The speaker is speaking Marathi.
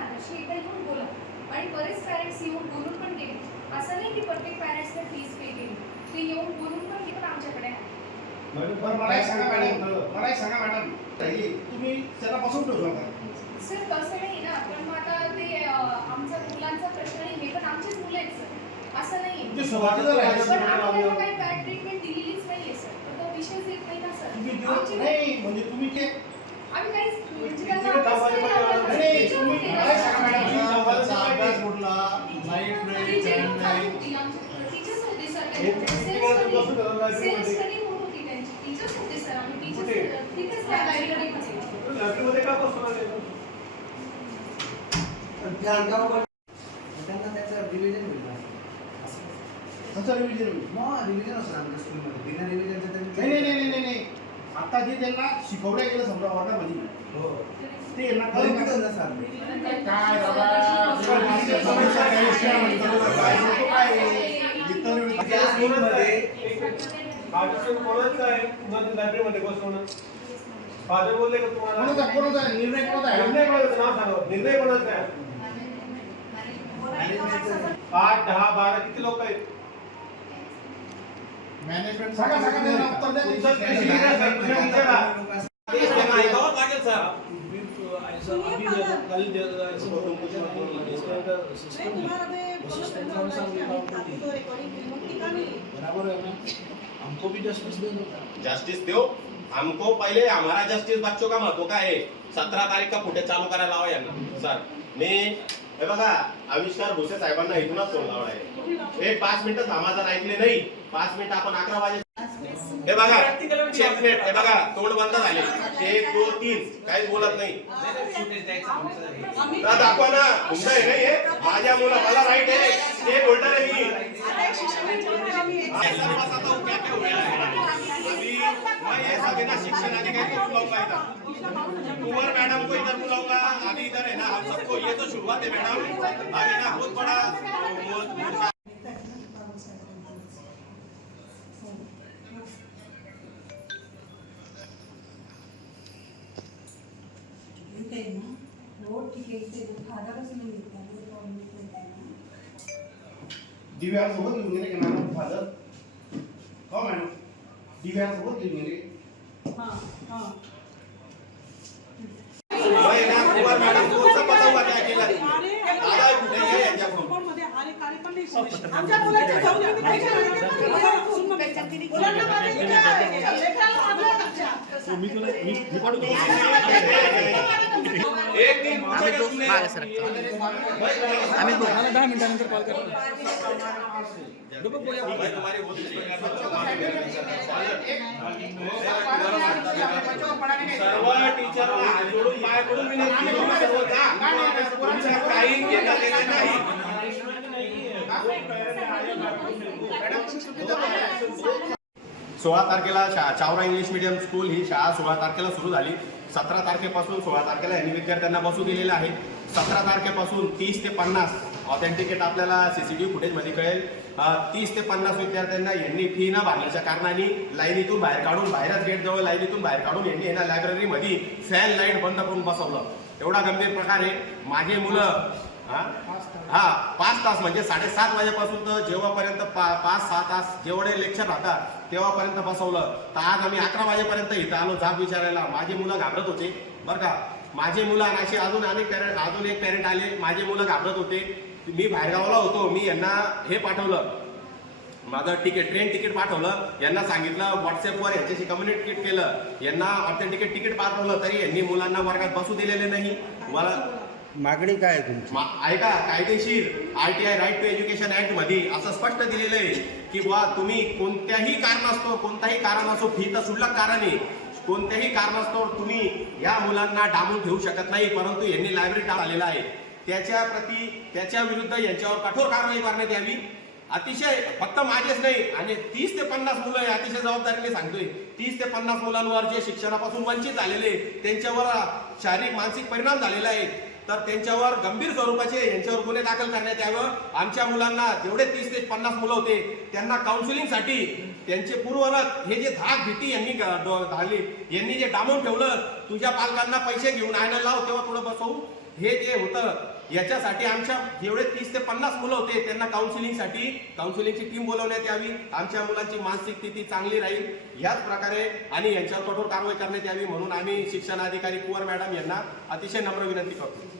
फादरशी एकदा येऊन बोला. आणि बरेच पॅरेंट्स येऊन बोलून पण गेले. असं नाही की प्रत्येक पॅरेंट्सने फीस पे केली. ते येऊन बोलून पण ते पण आमच्याकडे. आहे बरं मला एक सांगा मॅडम मला एक सांगा मॅडम ताई, तुम्ही त्याला बसून ठेवू नका सर तसं नाही ना. पण मग आता ते अं, आमचा मुलांचा प्रश्न नाही. हे पण आमचेच मुलं आहेत सर. असं नाही तुमचे सुरुवातीला पण आम्ही त्यांना काही बॅड ट्रीटमेंट दिलेलीच नाहीये सर. तर तो विषयच येत नाही ना सर. तुम्ही आमची नाही म्हणजे तुम्ही ते आम्ही काहीच म्हणजे त्यांना तिकडे अभ्यास दहावी नाही मध्ये लावला. वाढवलं. नाही, टीचर तुम्ही होते मला ना. सांगा मॅडम, त्याचा अभ्यास बुडला लाइट नाही टीचर फॅन होते नाही आमच्याकडे. टीचर्स होते सर हे त्यांच्याकडे. किती वाजता सेल्स बसून स्टडी- ठेवलं लायब्ररीमध्ये? सेल्स स्टडी होत होती त्यांची. टीचर्स होते सर आम्ही टीचर्स कुठे? तिथेच लायब्ररीमध्ये. लड़कीमध्ये का बसवलं त्यांना त्याचं रिव्हिजन होईल ना. रिव्हिजन होईल? मग रिव्हिजन असतं आमच्या स्कूलमध्ये बिना रिव्हिजनचं नाही नाही नाही नाही आता जे त्यांना शिकवलं गेलं समजा वर्गामध्ये हो ते यांना कळलं का? काय बाबा आहे, काय स्कूलमध्ये आहे तुम्हाला लायब्ररीमध्ये बसवणं फादर बोलले का तुम्हाला कोणाचा आहे? निर्णय कोणाचा आहे निर्णय निर्णय कोणाचा आहे आठ दहा बारा किती लोक आहेत? मॅनेजमेंट सांगा सांगा त्यांना उत्तर द्या. तुमचं ते शिकलं असेल, तुम्ही विचारा. तेच त्यांना ऐकावंच लागेल सर. बराबर है ना हमको भी जस्टिस दे दो जस्टिस दो हमको पहिले हमारा जस्टिस बच्चों का महत्त्व काय आहे सतरा तारीख का फुटे चालू करायला लावा यांना सर. मी हे बघा आविष्कार भुसे साहेबांना इथूनच फोन लावलाय. एक पाच मिनिटं थांबा जर ऐकले नाही पाच मिनिटं आपण अकरा वाजे हे बघा चेकमेट हे बघा तोंड बंद झाले. एक दोन तीन काहीच बोलत नाही. दाखवा ना तुमचं आहे नाही हे? माझ्या मुला मला राईट आहे. ते बोलणार आहे मी ऐसा ना शिक्षण अधिकारी को बुलाऊंगा इधर कुंवर मैडम को इधर बुलाऊंगा अभी इधर है ना हम सबको ये तो शुरुआत है मैडम. अभी ना बहुत बड़ा दिव्यांसोबत लिहून गेले मॅडम? फादर? हो मॅडम. दिव्यांसोबत लिहून गेले आमच्या मुलाच्या जाऊन आम्ही पैसे मुलांना माझ्या इथे आहे. लेकराला मारलं आमच्या. एक दिन पूछेगा तुमने मैं तुम्हारी बहुत अच्छी सर्व टीचर जोडून पाय पडून विनंती करतो सर्व जा. तुमचं काही घेणं देणं नाही सोळा तारखेला शा चावरा इंग्लिश मीडियम स्कूल ही शाळा सोळा तारखेला सुरू झाली. सतरा तारखेपासून सोळा तारखेला यांनी विद्यार्थ्यांना बसू दिलेलं आहे. सतरा तारखेपासून तीस ते पन्नास ऑथेंटिकेट आपल्याला सी सी टी व्ही फुटेजमध्ये कळेल. तीस ते पन्नास विद्यार्थ्यांना यांनी फी न भरण्याच्या कारणाने लाईनीतून बाहेर काढून बाहेरच गेट जवळ लाईनीतून बाहेर काढून यांनी यांना लायब्ररीमध्ये फॅन लाइट बंद करून बसवलं. एवढा गंभीर प्रकार आहे. माझे मुलं हा? पाच तास म्हणजे साडेसात वाजेपासून तर जेव्हापर्यंत पा पाच सहा तास जेवढे लेक्चर राहतात तेव्हापर्यंत बसवलं. तर आज आम्ही अकरा वाजेपर्यंत इथं आलो जाब विचारायला. माझी मुलं घाबरत होते बरं का? माझे मुलं आणि असे अजून अनेक पॅरेंट अजून एक पॅरेंट आले. माझे मुलं घाबरत होते. मी बाहेरगावाला होतो. मी यांना हे पाठवलं. माझं तिकीट ट्रेन तिकीट पाठवलं. यांना सांगितलं व्हॉट्सअपवर यांच्याशी कम्युनिकेट केलं. यांना ऑथेंटिकेट तिकीट पाठवलं. तरी यांनी मुलांना वर्गात बसू दिलेले नाही. मला मागणी काय आहे तुमची? मा- ऐका कायदेशीर R T I right to education ऍक्टमध्ये असं स्पष्ट दिलेलं आहे की बुवा तुम्ही कोणत्याही कारणास्तव कोणताही कारण असो फी तर शुल्लक कारण आहे कोणत्याही कारणास्तव तुम्ही या मुलांना डांबून ठेवू शकत नाही परंतु यांनी लायब्ररी आलेला आहे. त्याच्या प्रती त्याच्या विरुद्ध यांच्यावर कठोर कारवाई करण्यात यावी. अतिशय फक्त माझेच नाही आणि तीस ते पन्नास मुलं आहे अतिशय जबाबदारीने सांगतोय. तीस ते पन्नास मुलांवर जे शिक्षणापासून वंचित झालेले त्यांच्यावर शारीरिक मानसिक परिणाम झालेला आहे. तर त्यांच्यावर गंभीर स्वरूपाचे यांच्यावर गुन्हे दाखल करण्यात यावं. आमच्या मुलांना जेवढे तीस ते पन्नास मुलं होते त्यांना काउन्सिलिंगसाठी त्यांचे पूर्वरत हे जे धाक भीती यांनी ग- घाली यांनी जे डांबून ठेवलं तुझ्या पालकांना पैसे घेऊन आणायला लाव तेव्हा थोडं बसवू. हे जे होतं याच्यासाठी आमच्या जेवढे तीस ते पन्नास मुलं होते त्यांना काउन्सिलिंगसाठी काउन्सिलिंगची टीम बोलवण्यात यावी. आमच्या मुलांची मानसिक स्थिती चांगली राहील. याच प्रकारे आणि यांच्यावर कठोर कारवाई करण्यात यावी म्हणून आम्ही शिक्षण अधिकारी कुवर मॅडम यांना अतिशय नम्र विनंती करतो.